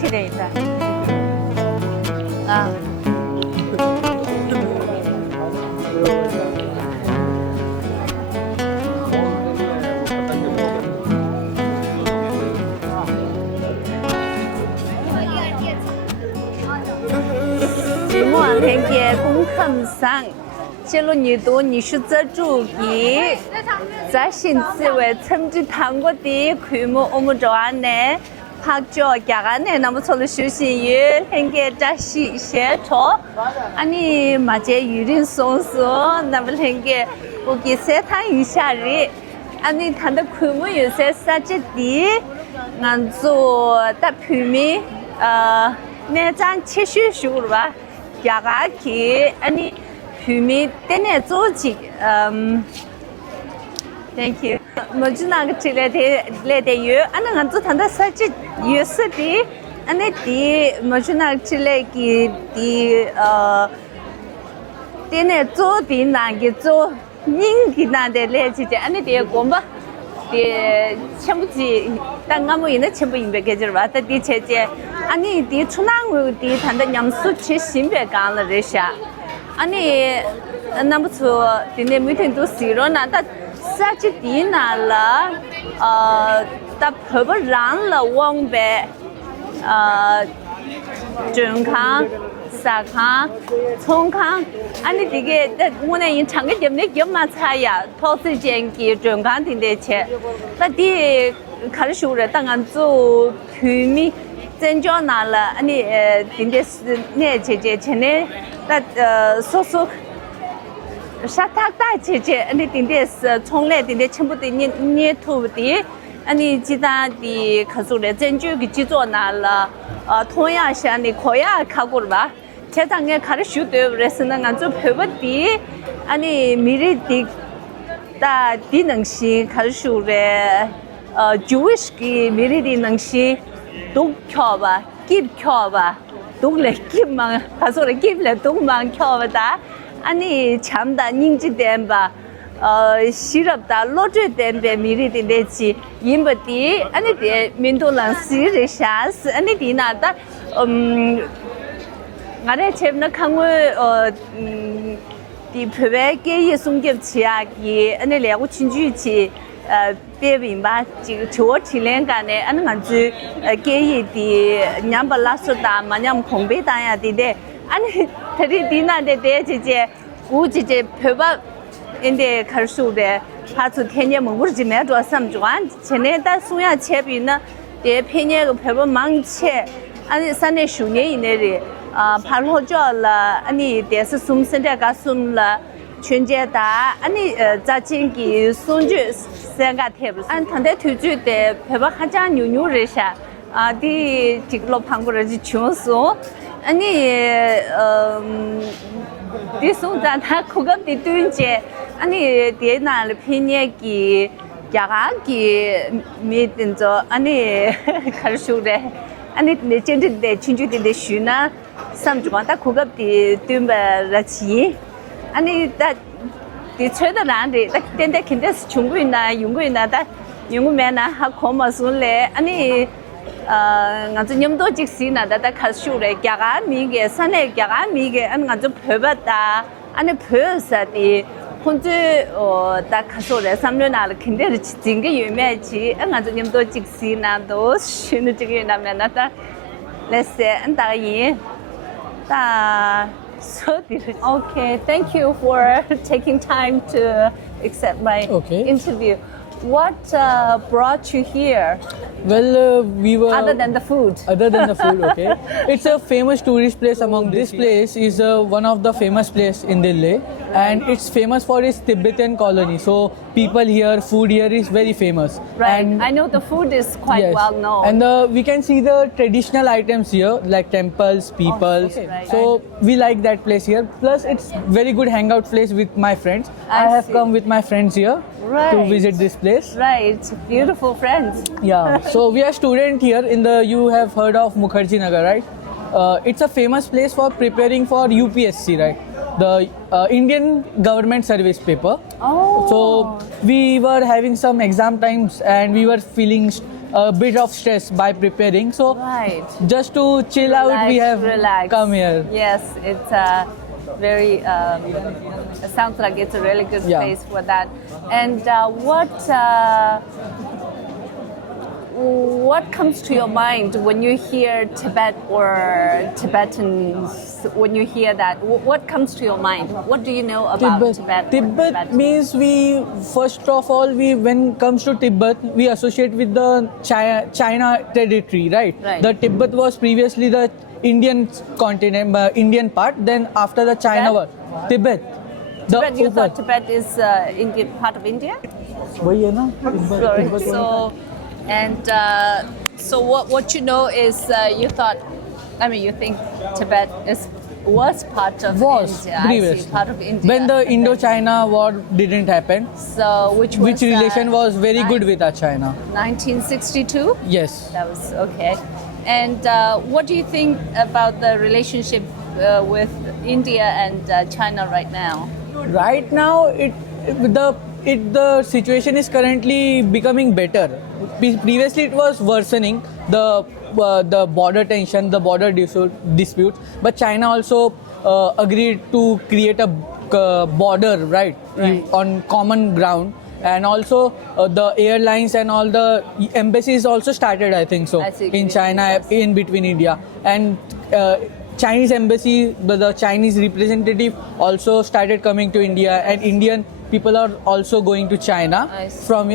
unfiltered. Ah. Mọi thành kia cũng khẩn sang, chỉ là nhiều đồ nhiều sự tự chủ ý,在新思维甚至谈过的规模我们做安呢，拍照家安呢，那么除了休息日，那个在写作，安尼嘛这有人松松，那么那个我给谁谈一下日，安尼谈的规模有些啥子的，俺做的平民那咱持续收入吧。家家去，安尼平民等下做起，thank you。我就那个之类的来的有，安那俺做谈的设计有是的，安那的我就那个之类的等下做的那个做人的那的来起的，安那的光吧。的全部是，但我们现在全部应别个就是吧，但的切切，安尼的出南我的谈的样数去新别干了这些，安尼那么说，今天每天都洗了那，但啥子地那了，但婆婆让了往北，健康。沙康、葱康，安尼这个，我呢因长个点的叫嘛菜呀，拖时间给健康点的吃，那的开始了，当然做平民增加那了，安尼点的是那姐前呢，那叔沙大姐，安尼点的是从来点的全部的捏土的，安尼其他的开始了针灸给制作那了，同样像你可以考过了吧？现在我开始学的不是那俺做陪伴的，安尼每日的打的能些开始学的，Jewish 的每日的能些都考吧，给考吧，都来给嘛，他说来给来都忙考吧的，安尼强大认知点吧，西入的落着点呗，每日的那些，因不的，安尼的面对人事的下事，安尼的那的，我在前面看过的陪伴给予送给去啊，给安尼两个亲戚去别人吧，这个求我去两个呢，安尼俺就给予的两把拉手打嘛，两空白打呀的的，安尼他的的那的姐，我姐姐陪伴，人家开始的，他从天天蒙古这边做什么做完，前年在松阳前边呢，的偏年个陪伴忙切，安尼3年10年以内的。拍好照了，安尼电视送现在给送了，全家大，安尼在前给送去3个贴不？俺他在推荐的陪伴还讲牛这些，的这个老胖过来就轻松，安尼的送咱他口感的端节，安尼的拿了偏年给家给没等着，安尼开始收的。安尼那真正的亲戚的书呢，上主管他苦个的对么热气，安尼他的吹的难的，他现在肯定是穷人呐、穷人呐，他穷人呐还可么说嘞，安尼俺这那么多几十呢，他开始来家家米个，上来家家米个，俺这陪不哒，安尼陪啥的。或者大家说的3年那了，肯定是整个月面去，俺这那么多几十呢，都选的这个月那边那的，来是俺大爷，大说的。Okay, thank you for taking time to accept my interview. What brought you here? Well, we were... Other than the food. Okay. It's a famous tourist place among this place is one of the famous place in Delhi. And it's famous for its Tibetan colony. So people here, food here is very famous. Right. And I know the food is quite well known. And we can see the traditional items here, like temples, peoples. So we like that place here. Plus, it's very good hangout place with my friends. I have come with my friends here to visit this place. Right. Beautiful friends. Yeah. So we are student here in the. You have heard of Mukherjee Nagar, right? It's a famous place for preparing for UPSC, right? The Indian government service paper. Oh. So we were having some exam times and we were feeling a bit of stress by preparing. So Right. just to chill out, we have relax. come here. Yes, it's very. It sounds like it's a really good Yeah. place for that. And what comes to your mind when you hear Tibet or Tibetans? When you hear that, what comes to your mind? What do you know about Tibet? or Tibet Tibetans? means we first of all when it comes to Tibet we associate with the China territory, right? Right. The Tibet was previously the Indian continent, Indian part. Then after the China war, Tibet. Tibet, you ऊपर. thought Tibet is Indian, part of India? वही है ना? Sorry. Tibet So, and so what you know is you thought, I mean, you think Tibet was part of was India. I previously see, part of India. when the Indo-China war didn't happen, So which was relation was very good with China. 1962. Yes. That was okay. And what do you think about the relationship with India and China right now? Right now, the situation is currently becoming better. Previously, it was worsening the border tension, the border dispute. But China also agreed to create a border, right, on common ground. And also the airlines and all the embassies also started, I think so, I see. in China, Yes. in between India and Chinese embassy. The Chinese representative also started coming to India, and Indian people are also going to China. I see. From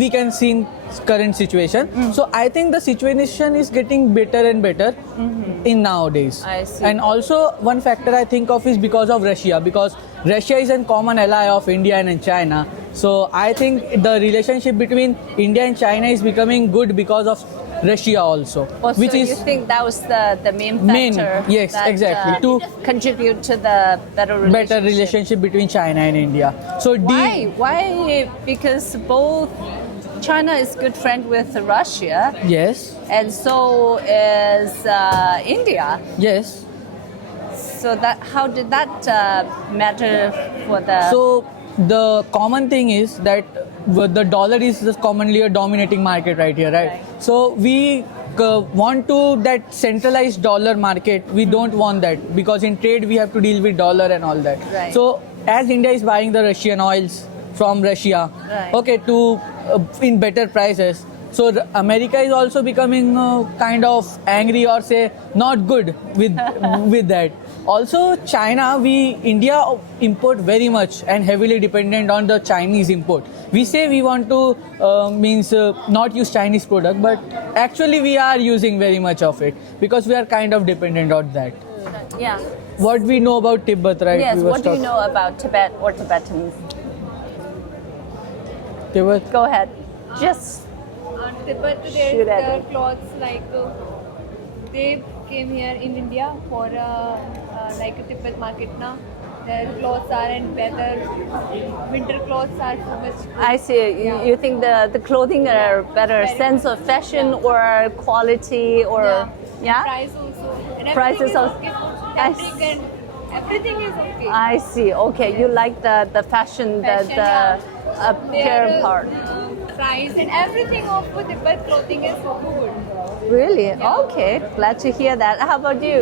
we can see in current situation. So I think the situation is getting better and better in nowadays. I see. And also one factor I think of is because of Russia, because Russia is a common ally of India and China. So I think the relationship between India and China is becoming good because of Russia also, Oh, which so is you think that was the main factor? yes, that, exactly, to contribute to the better relationship. better relationship between China and India. So Why? Why? Because both China is good friend with Russia, yes, and so is India. yes. So that how did that matter for the? So the common thing is that the dollar is just commonly a dominating market right here, right? Right. So we want to that centralized dollar market. We don't want that because in trade we have to deal with dollar and all that. Right. So as India is buying the Russian oils from Russia, Right. okay, to in better prices. So America is also becoming kind of angry or say not good with with that. Also China, India import very much and heavily dependent on the Chinese import. We say we want to not use Chinese product, but actually we are using very much of it because we are kind of dependent on that. yeah. What we know about Tibet, right? Yes. We were What do you talking- know about Tibet or Tibetans? Tibet. Go ahead. Just Tibet, Shoot at their it. clothes they came here in India for like a Tibet market now. Their clothes are and better. Winter clothes are so much. I see. You think the clothing are better Very sense of fashion or quality or yeah? Price also. And Price everything is also- okay. I Fabric and everything is okay. I see. Okay, you like the fashion, Fashion, the yeah. appear Their part. price and everything of Tibet clothing is so good. Really? Yeah. Okay, glad to hear that. How about you?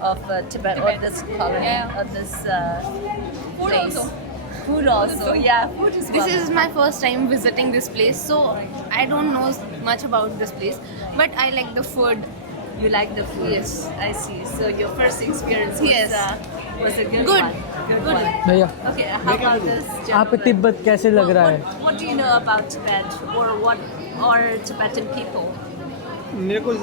Of Tibet or this colony, Yeah. of this Food place. also. Food also, yeah. Food is This one. is my first time visiting this place, so I don't know much about this place, but I like the food. You like the food? Yes, I see. So your first experience was, Yes. Was a good, Good. one. Good Good. one. भैया Okay, how about this आप gentleman? Tibet कैसे लग रहा है? What do you know about Tibet or Tibetan people? मेरे को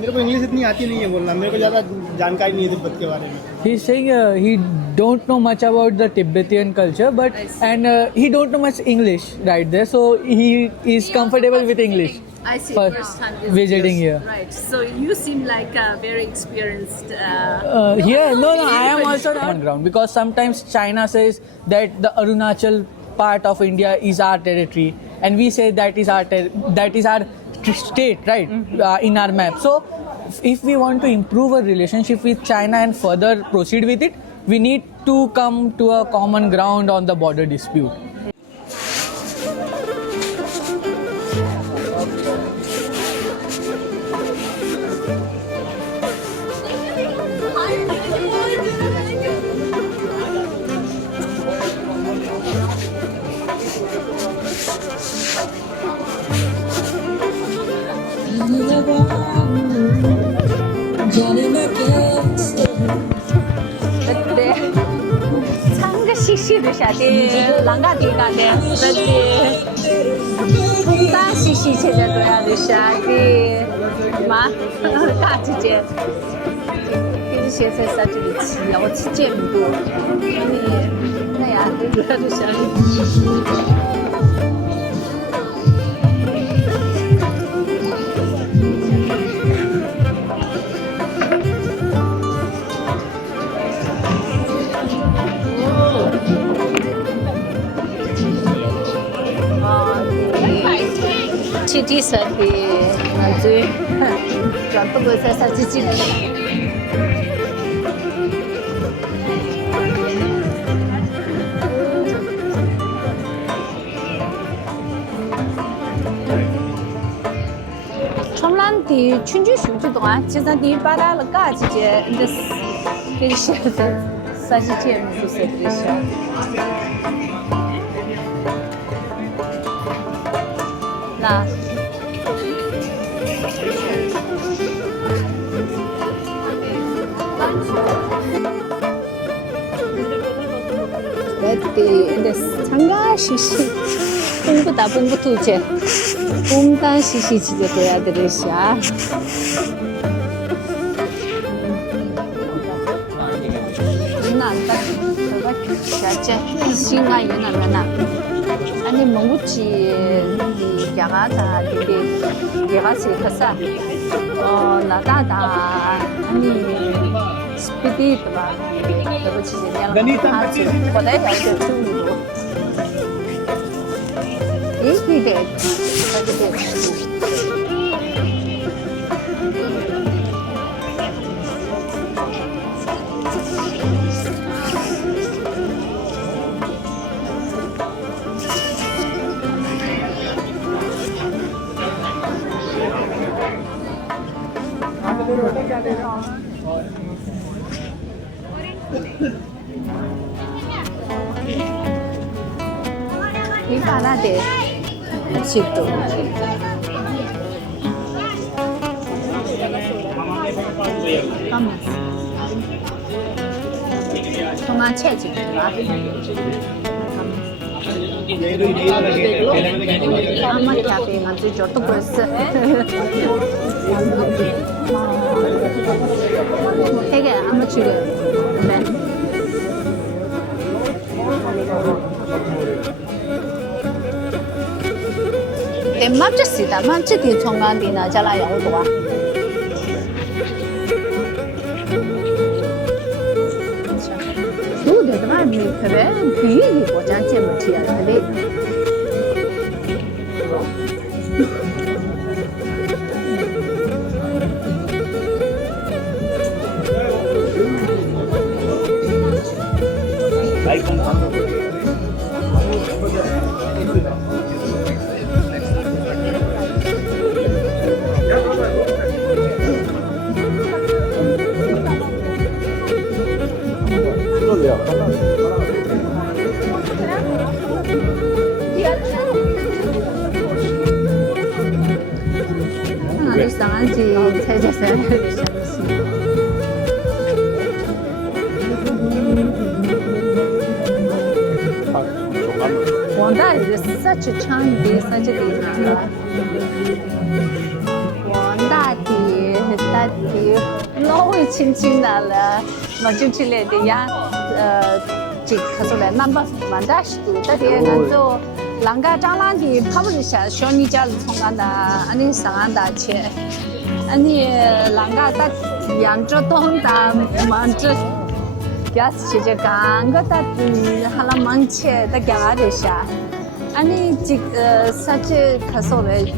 मेरे को इंग्लिश इतनी आती नहीं है बोलना, मेरे को ज़्यादा जानकारी नहीं है तिब्बत के बारे में. He's saying he don't know much about the Tibetan culture, but I see. and he don't know much English right there, so he is comfortable with English. I see. First First time visiting here. Right. So you seem like a very experienced. Here, no, I am also on ground because sometimes China says that the Arunachal part of India is our territory, and we say that is our state, right, in our map. So, if we want to improve our relationship with China and further proceed with it, we need to come to a common ground on the border dispute. 下的啷个地干的，那的东单西西去的都要的下的嘛，干这些，给你写成啥子的吃呀？我吃见过，那呀，都要的下的。City set di maju, contoh bahasa saja city. Chomlan di chunju shuju doang, jadi di pada lega aja, ini dari siapa saja cem itu saja. Nah. Berarti ada sangat sisi bumbu tak bumbu tu je, bumbu dan sisi je tu ada di sana. Nanti kita saja singa ini mana? Ani menguji di Jakarta di Jakarta kasa, nada ani speedy tu bah, tapi cuma yang hati, pada yang itu tu. Ini deh, tadi deh. Ini mana deh? Situ. Kamu. Tengah cek lah. Amat capek nanti jatuh bersih. Hege, amat juga. Map je sih, map je di Tongan di na jalan yang tua. Tuh, dia kan ni keren, bih, bukan cuma dia, tapi. Wanda is such a charming, such a good Wanda di, no, it's chin了，我就去了的呀，这可是来南巴蛮大是多，但是俺就啷个长啷的，跑不一下，小你家里从俺的，俺的上俺的去，俺的啷个他扬州东的满着。Gas saja kan, kita halam mangce, tak kaya ada sih. Ani saja kasore,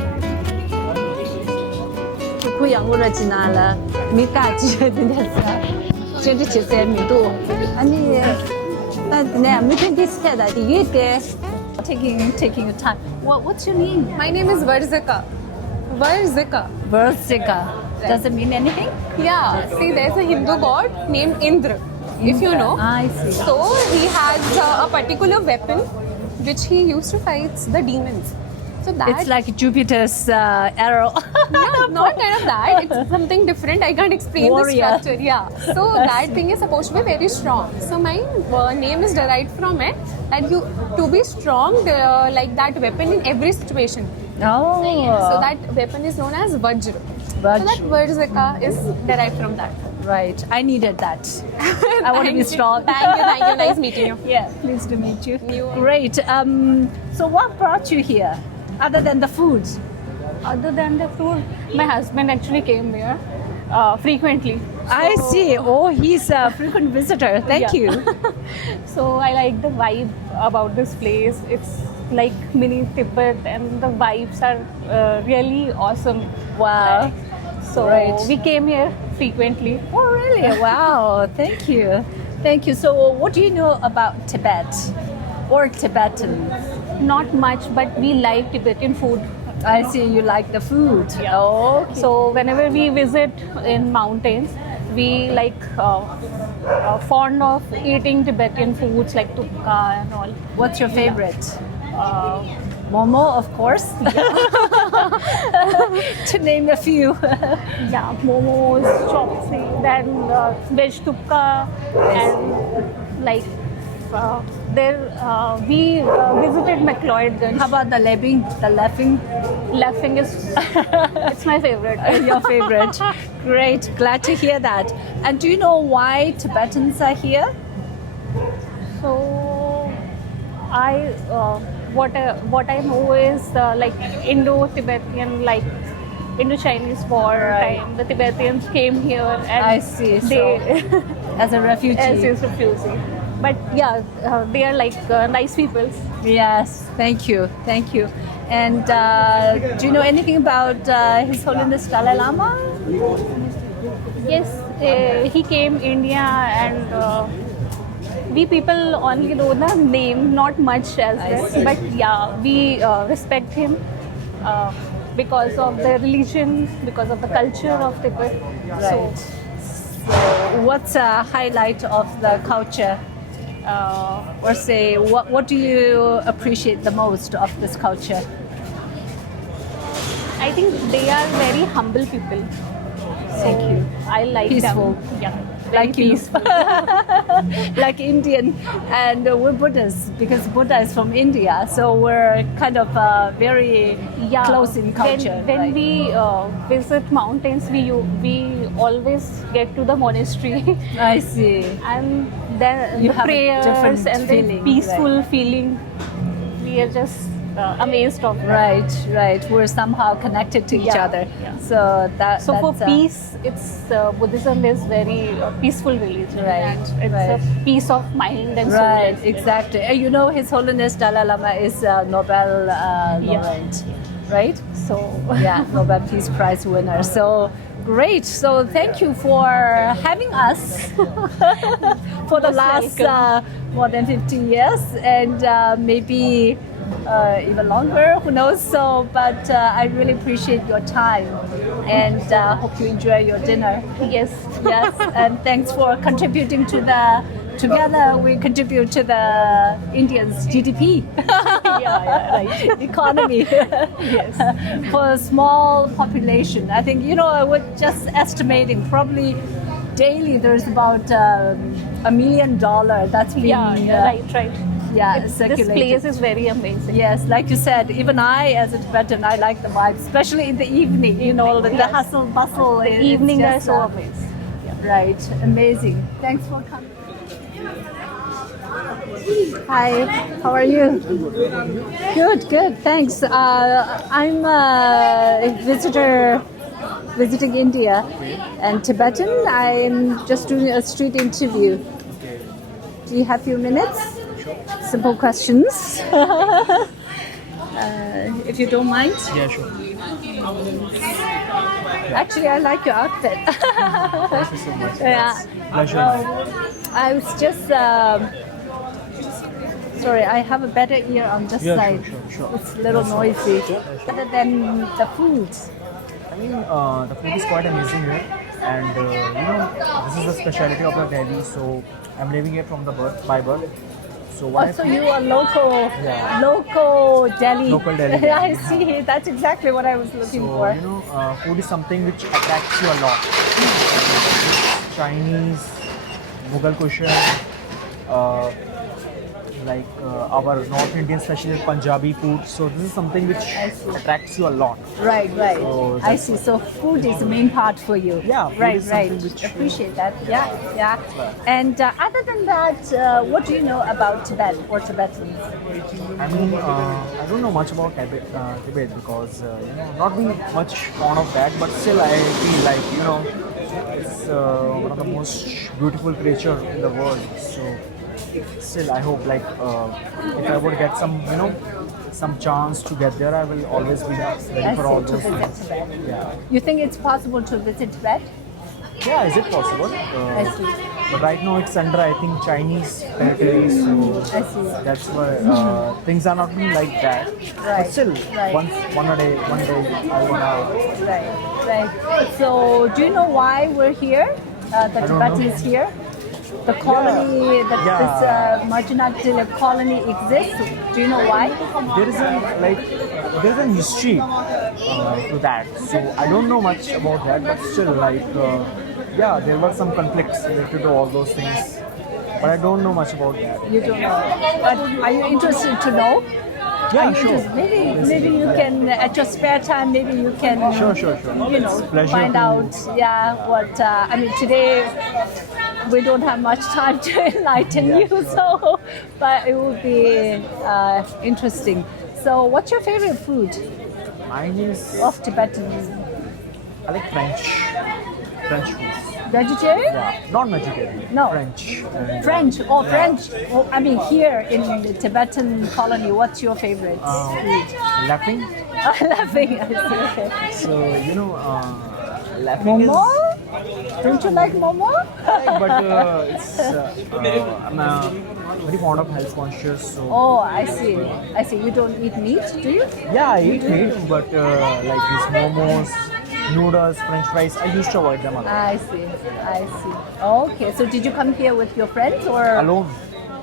aku yang udah jenala, mika aja tidak sah. Jadi cerita itu, ani, nah, mungkin di sana di itu, taking time. What's your name? My name is Varzika. Varzika. Does it mean anything? Yeah. See, there's a Hindu god named Indra. If you know. I see. So he has a particular weapon which he used to fight the demons. So that It's like Jupiter's arrow. yeah, not kind of that. It's something different. I can't explain Warrior. the structure. Yeah. So that thing is supposed to be very strong. So my name is derived from it. That you to be strong, like that weapon in every situation. Oh. So that weapon is known as Vajra. So that Vajra. Vajra is derived from that. Right. I needed that. I want to be Thank you. strong. Thank you. Nice meeting you. Yeah, pleased to meet you. You are- Great. So what brought you here, other than the food? Other than the food, my husband actually came here frequently. I see. Oh, he's a frequent visitor. Thank Yeah. you. So I like the vibe about this place. It's like mini Tibet, and the vibes are really awesome. Wow. So Right. we came here frequently. Oh, really? Wow. Thank you. Thank you. So, what do you know about Tibet or Tibetans? Not much, but we like Tibetan food. I see you like the food. Yeah. Oh, okay. So whenever we visit in mountains, we like fond of eating Tibetan foods like tukka and all. What's your favorite? Uh, Momo, of course. To name a few. yeah, momos, chopsy, then veg tukka, and like there we visited McLeodganj. How about the lapping? The laughing? Laughing is it's my favorite. Your favorite. Great. Glad to hear that. And do you know why Tibetans are here? So I what I know is like Indo-Tibetan, like Indo-Chinese war Right. time. The Tibetans came here and I see. they As a refugee. as refugee. But yeah, they are like nice people. Yes, thank you, thank you. And do you know anything about His Holiness Dalai Lama? Yes, he came India, and we people only know the name, not much as I well. see. But yeah, we respect him because of the religion, because of the culture of Tibet. So, So, what's a highlight of the culture? Or say, what do you appreciate the most of this culture? I think they are very humble people. Thank you. I like Peaceful. them. Yeah, very Like you. peaceful. Like Indian, and we're Buddhists because Buddha is from India, so we're kind of very Yeah, close in culture. When right? we visit mountains, we always get to the monastery, I see. and then You the have a prayers different and feeling, the peaceful right. feeling. We are just amazed of that. Right. We're somehow connected to each Yeah, other. yeah. So So for that's, peace, it's Buddhism is very peaceful religion, Right, and it's right. a peace of mind and soul. Right, as well. exactly. And you know, His Holiness Dalai Lama is a Nobel laureate, right? So Yeah, Nobel Peace Prize winner. So great. So thank you for having us for the Most last welcome. more than 50 years, and maybe even longer. Who knows? So, but I really appreciate your time, and hope you enjoy your dinner. yes, Yes, and thanks for contributing to the. Together, we contribute to the Indians' GDP. yeah, right. Economy. Yes. For a small population, I think we're just estimating probably daily there's about $1 million that's being Right. This circulated. place is very amazing. Yes, like you said, even I, as a Tibetan, I like the vibe, especially in the evening. The Yes. hustle bustle. The it's evening are just, so amazing. Right, amazing. Thanks for coming. Hi, how are you? Good, thanks. I'm a visitor visiting India and Tibetan. I'm just doing a street interview. Do you have a few minutes? Simple questions. If you don't mind. Yeah, sure. Actually, I like your outfit. Thank you so much. Yeah. Pleasure. I was just sorry. I have a better ear on this Yeah, side. sure. It's a little noisy. Other than the food. I mean, the food is quite amazing here, and this is the specialty of the Delhi. So I'm living here from the birth by birth. So when So you are local, Yeah. local Delhi. Local Delhi. I see. That's exactly what I was looking So, for. you know, food is something which attracts you a lot. Chinese, Mughal cuisine, uh, our North Indian, especially Punjabi food. So this is something which attracts you a lot. Right, right. So I see. So food is the main part for you. Yeah, food right, is right. something which- Appreciate that. Yeah, yeah. And other than that, what do you know about Tibet or Tibetans? I mean, I don't know much about Tibet because, not being much fond of that, but still I feel like, it's one of the most beautiful creature in the world. So still I hope like if I would get some chance to get there, I will always be ready for all to those visit things. Tibet. Yeah. You think it's possible to visit Tibet? Yeah, is it possible? I see. But right now it's under, I think, Chinese territory, so I see. that's why things are not being like that. Right, But still, right. one day, I will have. Right, right. So, do you know why we're here? The don't Tibetans here? The colony, Yeah. this Majnu Tilla colony exists. Do you know why? There's a history to that. So I don't know much about that, but still, there were some conflicts related to all those things. But I don't know much about that. You don't know. But are you interested to know? Yeah, Are you sure. interested? Maybe you can, at your spare time, maybe you can, Sure. you know, Pleasure find to- out, what, I mean, today we don't have much time to enlighten you, so, but it would be interesting. So, what's your favorite food Mine is of Tibetan? I like French food. Vegetarian? Yeah, not vegetarian. No. French. And, French. Oh, I mean, here in the Tibetan colony, what's your favorite food? Laughing. Laughing, I see, okay. So laughing is. Momo? Don't you like momo? But I'm very fond of health conscious. So Oh, I see. I see. You don't eat meat, do you? yeah, I eat meat, but like these momos, noodles, French fries, I used to avoid them a lot. I see. I see. Okay. So did you come here with your friends or Alone.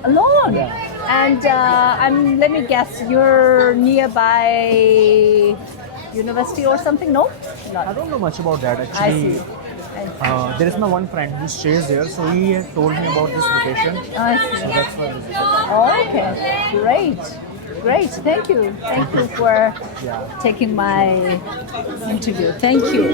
Alone. Yeah. And let me guess, you're nearby university or something? No. I Not. don't know much about that I actually. see. I see. There is my one friend who stays there, so he had told me about this location. I So see. that's why I visited. Oh, okay. Great. Great. Thank you. Thank you for Yeah. taking my interview. Thank you.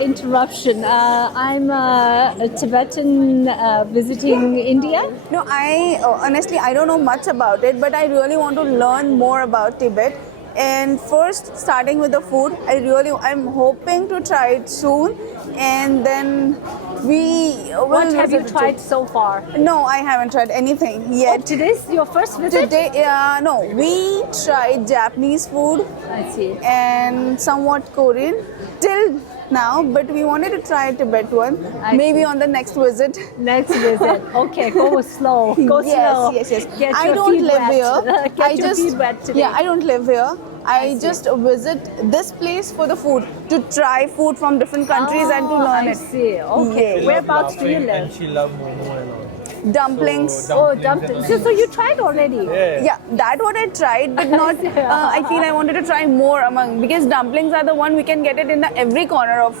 Interruption. I'm a Tibetan visiting India. No, honestly I don't know much about it, but I really want to learn more about Tibet. And first, starting with the food, I'm hoping to try it soon, and then we will. What have you visit tried it. so far? No, I haven't tried anything Oh, yet. today's your first visit? Today, no, we tried Japanese food I see. and somewhat Korean till now, but we wanted to try Tibet one, I maybe see. on the next visit. Next visit. Okay, go slow. Go Yes, slow. yes. Get I your don't feet live wet. here. Get I your just feet wet today. I don't live here. I see. just visit this place for the food, to try food from different countries and to learn I it. see. Okay. Yes. Whereabouts do you live? She loved momo and all. Dumplings. Oh, dumplings. So you tried already? Yeah, that what I tried, but not. I feel I wanted to try more because dumplings are the one we can get it in every corner of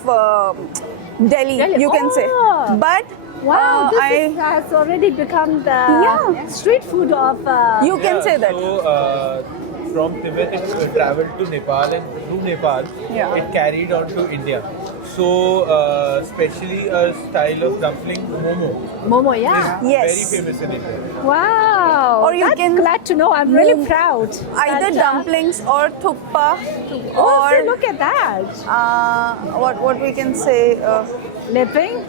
Delhi. You can say, Oh. but Wow, this I has already become the Yeah. street food of. you can say that. So, from Tibet, it traveled to Nepal, and through Nepal, Yeah. it carried on to India. also specially a style of dumpling, momo. Momo, yeah. Yes. Very famous in India. Wow. Or you That's can glad to know. I'm really move proud. Either that, dumplings or thukpa, Oh, see, or look at that. what we can say, Lipping.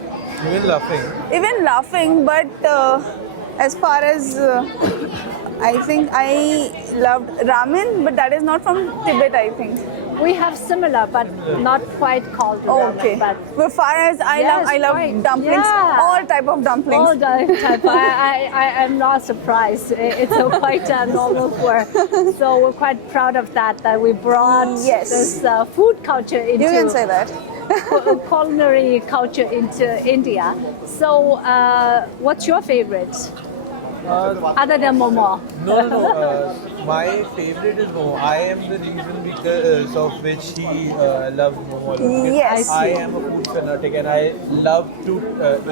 Even laughing. even laughing. But as far as I think I loved ramen, but that is not from Tibet, I think. We have similar, but not quite called ramen. Okay. But But far as Yes, I love right. dumplings, Yeah. all type of dumplings. all the type. I'm not surprised. It's quite normal for. So we're quite proud of that. That we brought Yes. this food culture into. You can say that. Culinary culture into India. So, what's your favorite other than momo? No. My favorite is momo. I am the reason because of which he loves momo. Because Yes. I am a food fanatic and I love to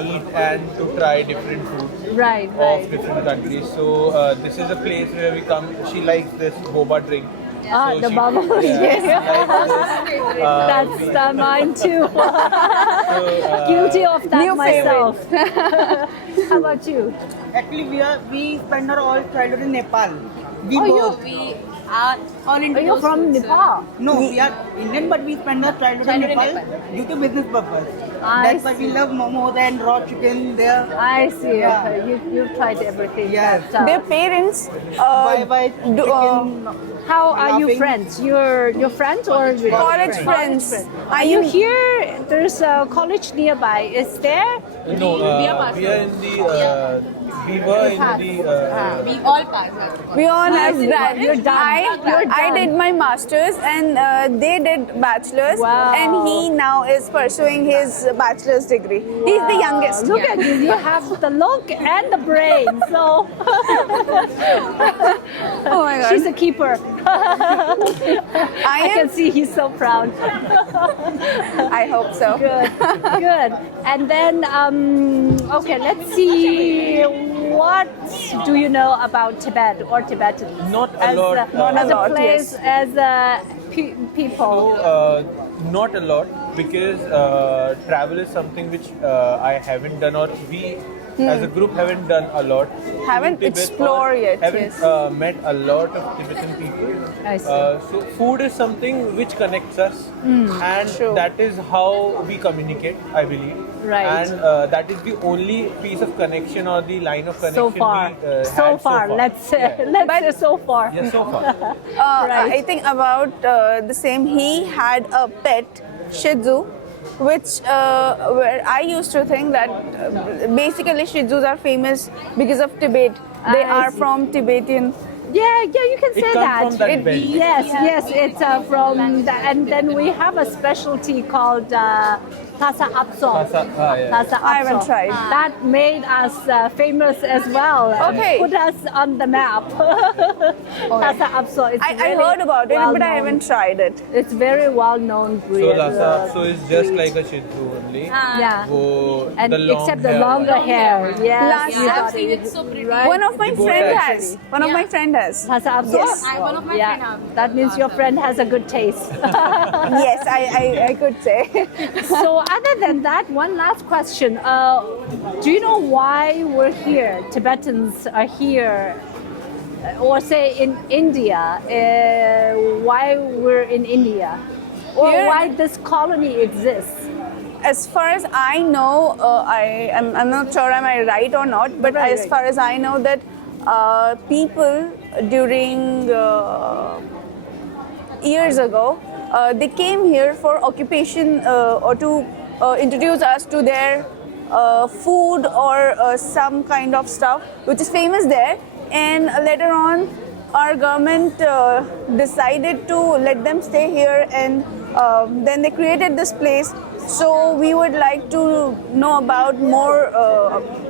eat and to try different foods Right, of right. different countries. So this is a place where we come. She likes this boba drink. Ah, So the she- bubble. Yeah, Yeah. she likes this. That's mine too. Guilty of that New myself. How about you? Actually, we spend our all childhood in Nepal. We Oh, both. We are all into Are you those from foods, Nepal? No, we are Indian, but we spend our childhood in Nepal due to business purpose. I That's why we love momos and raw chicken there. I see. Yeah. Okay. You've tried everything. Yes. But, Their parents Bye do, chicken. how are you laughing. friends? Your friends or your college friends. Are you here? There's a college nearby. Is there? No, we are in the. We were in the. we all pass that. We all have done. You're done. You're I done. did my masters and they did bachelors. Wow. And he now is pursuing his bachelor's degree. He's the youngest. Look at you. You have the look and the brain. So Oh my god. she's a keeper. I am- can see he's so proud. I hope so. Good, good. And then, okay, let's see. What do you know about Tibet or Tibetans? Not a lot. Not as a lot, a place, yes. as a people. So, not a lot because travel is something which I haven't done or we as a group haven't done a lot. Haven't in Tibet or explored yet, Haven't yes. met a lot of Tibetan people. I see. So food is something which connects us, and True. that is how we communicate, I believe. Right. And that is the only piece of connection or the line of connection So far, we had so far. Let's say, Yeah. let's say so far. Yeah, so far. Right. I think about the same. He had a pet, Shih Tzu, which where I used to think that basically Shih Tzus are famous because of Tibet. They I are see. from Tibetan. Yeah, you can It say comes that. from that belt. Yes, it's from, and then we have a specialty called Tasa Apso. Yeah. Tasa I haven't Apso. tried. That made us famous as well. Okay. Put us on the map. Tasa Apso. It's I really heard about it, well but I known. haven't tried it. It's very well known So breed. Lhasa Apso is just like a Shih Tzu only. Yeah. Wo And the long except the hair longer one. hair. Yes. Last- you I've got seen it. it so pretty. Right. One of my The goat friend actually. has. One of my friend has. Tasa Apso? Yes. One of my Yeah. friend have. That means your friend has a good taste. Yes, I could say. So other than that, one last question. Do you know why we're here? Tibetans are here, or say in India, why we're in India? Or Here- why this colony exists? As far as I know, I'm not sure am I right or not, but Right, as right. far as I know that people during years ago, they came here for occupation or to introduce us to their food or some kind of stuff which is famous there, and later on our government decided to let them stay here, and then they created this place. So we would like to know about more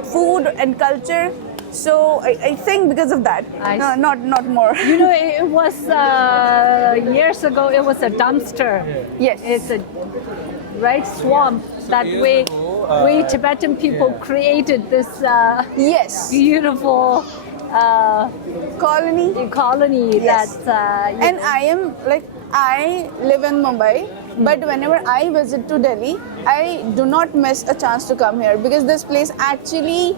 food and culture. So I think because of that, I no, see. not more. You know, it was years ago. It was a dumpster. Yes. It's a right swamp that years we ago, we Tibetan people yeah. created this Yes, beautiful colony. colony Yes. that And I live in Mumbai, But whenever I visit to Delhi, I do not miss a chance to come here because this place actually,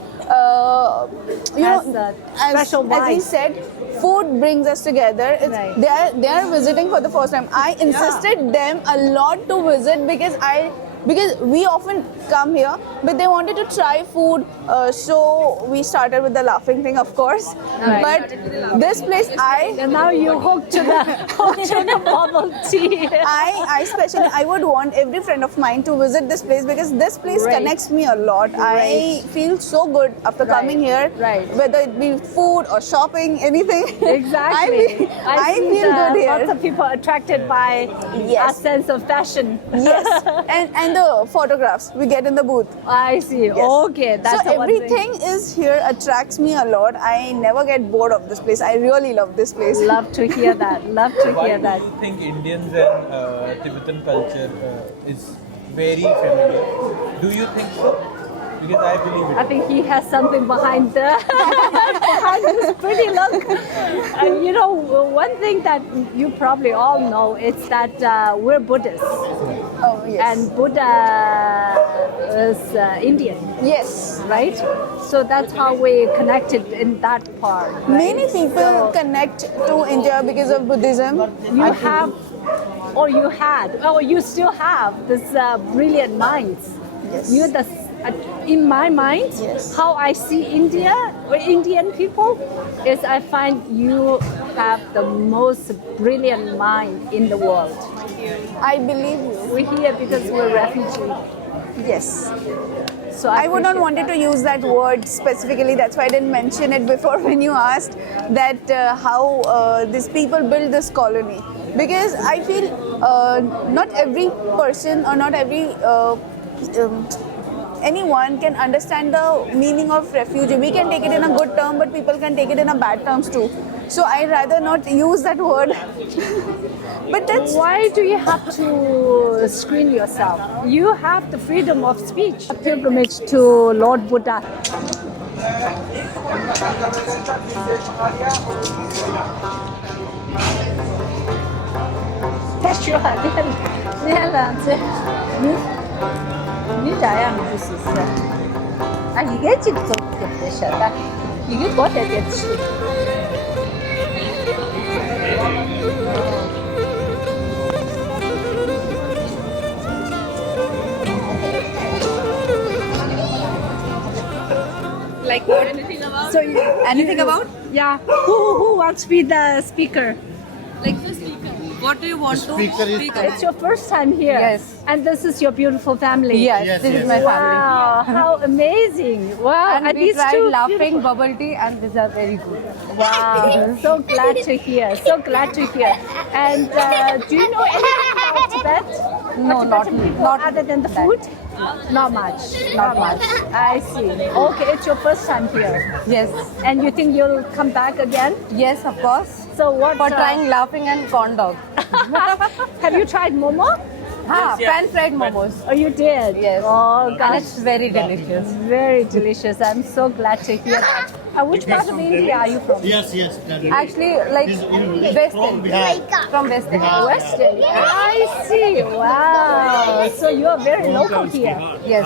Has a special as he vibe. said, food brings us together. Right. They are visiting for the first time. I insisted them a lot to visit because we often come here, but they wanted to try food, so we started with the laughing thing, of course. Right. But this place, And now you hooked to the bubble tea. I would want every friend of mine to visit this place because this place Right. connects me a lot. I feel so good after coming here, Right. whether it be food or shopping, anything. Exactly. I see feel good here. Lots of people attracted by Yes. a sense of fashion. Yes, and the photographs we get in the booth. I see. Yes. Okay, that's so the one thing. everything is here attracts me a lot. I never get bored of this place. I really love this place. Love to hear that. Love to Why hear do that. you think Indians and Tibetan culture is very familiar? Do you think so? Because I believe it. I think he has something behind behind his pretty look. You know, one thing that you probably all know is that we're Buddhists, Oh yes. and Buddha is Indian, yes. right? So that's how we connected in that part. Right? Many people So connect to India because of Buddhism. you have, or you had, or you still have this brilliant minds. Yes. You're the, in my mind, Yes. how I see India or Indian people is I find you have the most brilliant mind in the world. I believe you. We're here because we're refugees. Yes. So I would not appreciate wanted to use that word specifically. That's why I didn't mention it before when you asked that how these people build this colony. Because I feel not every person or not every anyone can understand the meaning of refugee. We can take it in a good term, but people can take it in a bad terms too. So I'd rather not use that word. But that's Why do you have to screen yourself? You have the freedom of speech. A pilgrimage to Lord Buddha. Test your hand. 이게 직접 됐다. 이게 뭐 됐지? Like what? Anything about? So Anything about? Yeah. Who wants to be the speaker? Like the speaker. What do you want to speak It's your first time here. Yes. And this is your beautiful family. Yes, this is my family. Wow, how amazing. Wow. And we these tried two laughing beautiful- bubble tea and these are very good. Wow. So glad to hear. So glad to hear. And do you know anything about Tibet? No, Tibetan people not other than the that. food? Not much. Not much. I see. Okay, it's your first time here. Yes. And you think you'll come back again? Yes, of course. So what? For trying laughing and corn dog. Have you tried momo? Pan fried momos. Oh, you did? Yes. Oh, And gosh. it's very delicious. Very delicious. I'm so glad to hear that. Which part of India are you from? Yes, yes. Actually, like Western. From Western. Western. I see. Wow. So you are very local here. Yes.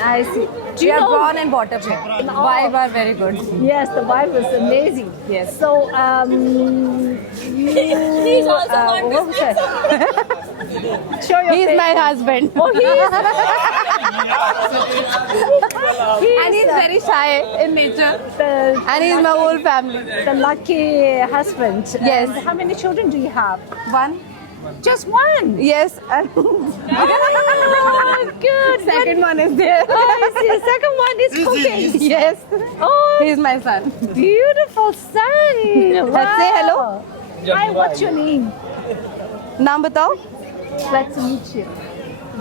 I see. Do We you are know? born and brought up here. Vibe are very good. Yes, the vibe was amazing. Yes. So, you. What was that? Show your He's face. my husband. Oh, he is. And he's very shy in nature. the, And he's my whole family. the lucky husband. Yes. And how many children do you have? One. Just one. Yes. And Oh, good. second one is there. I see. The second one is cooking. Yes. Oh, He's my son. beautiful son. Wow. Say hello. Hi, what's your name? नाम बताओ. Glad to meet you.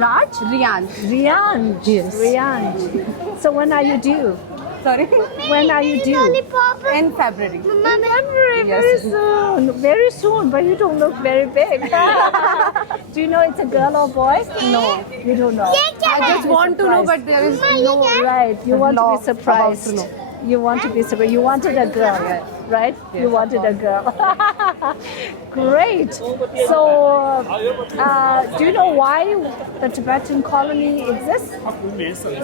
Raj? Riyan. Riyan. Yes. Riyan. So when are you due? Sorry. When are you due? In February. February, Yes. very soon. Very soon, but you don't look very big. Do you know it's a girl or boy? No. You don't know. I just want to know, but there is no Right, you want to law be surprised. about to know. You want to be separate. You wanted a girl, right? You wanted a girl. Great. So, do you know why the Tibetan colony exists?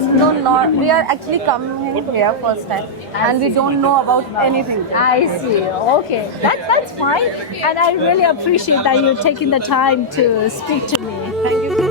No, not. We are actually coming here first time, and we don't know about anything. I see. Okay, that's fine. And I really appreciate that you're taking the time to speak to me. Thank you.